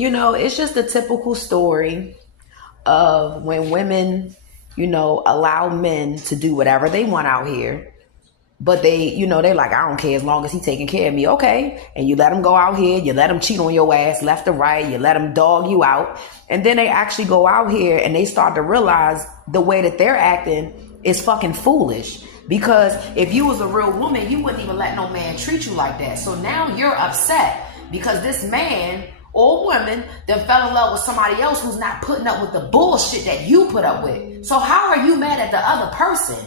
It's just a typical story of when women, allow men to do whatever they want out here. But they're like, I don't care as long as he taking care of me. Okay. And you let him go out here. You let him cheat on your ass left or right. You let him dog you out. And then they actually go out here and they start to realize the way that they're acting is fucking foolish. Because if you was a real woman, you wouldn't even let no man treat you like that. So now you're upset because this man or woman that fell in love with somebody else who's not putting up with the bullshit that you put up with. So how are you mad at the other person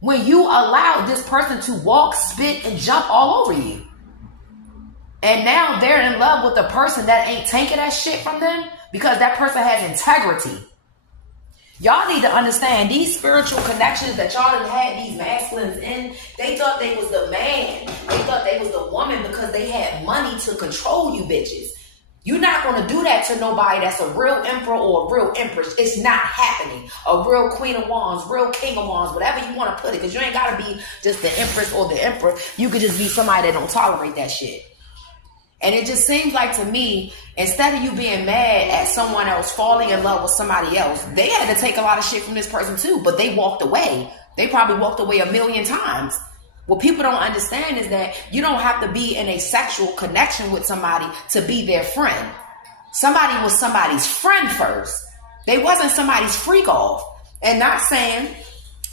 when you allowed this person to walk, spit, and jump all over you? And now they're in love with a person that ain't taking that shit from them because that person has integrity. Y'all need to understand these spiritual connections that y'all done had these masculines in. They thought they was the man. They thought they was the woman because they had money to control you bitches. You're not going to do that to nobody that's a real emperor or a real empress. It's not happening. A real queen of wands, real king of wands, whatever you want to put it. Because you ain't got to be just the empress or the emperor. You could just be somebody that don't tolerate that shit. And it just seems like to me, instead of you being mad at someone else falling in love with somebody else, they had to take a lot of shit from this person too. But they walked away. They probably walked away 1,000,000 times. What people don't understand is that you don't have to be in a sexual connection with somebody to be their friend. Somebody was somebody's friend first. They wasn't somebody's freak off. And not saying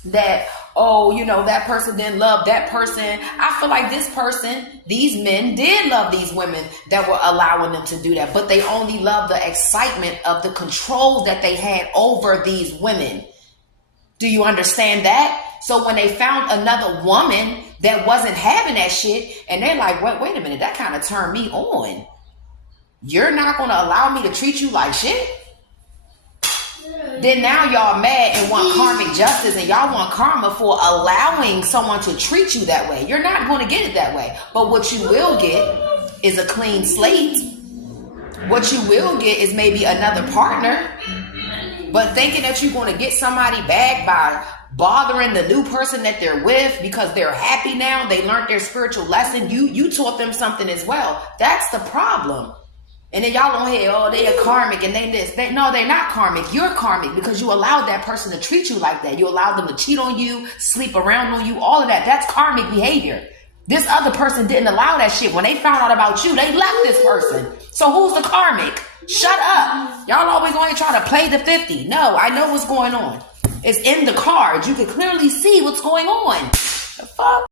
that, that person didn't love that person. I feel like this person, these men did love these women that were allowing them to do that. But they only loved the excitement of the control that they had over these women. Do you understand that? So when they found another woman that wasn't having that shit, and they're like, wait a minute, that kind of turned me on. You're not going to allow me to treat you like shit? Then now y'all mad and want karmic justice, and y'all want karma for allowing someone to treat you that way. You're not going to get it that way. But what you will get is a clean slate. What you will get is maybe another partner. But thinking that you're going to get somebody back by bothering the new person that they're with because they're happy now, they learned their spiritual lesson, you taught them something as well. That's the problem. And then y'all don't hear, they are karmic and they this. No, they're not karmic. You're karmic because you allowed that person to treat you like that. You allowed them to cheat on you, sleep around on you, all of that. That's karmic behavior. This other person didn't allow that shit. When they found out about you, they left this person. So who's the karmic? Shut up. Y'all always going to try to play the 50. No, I know what's going on. It's in the cards. You can clearly see what's going on. The fuck?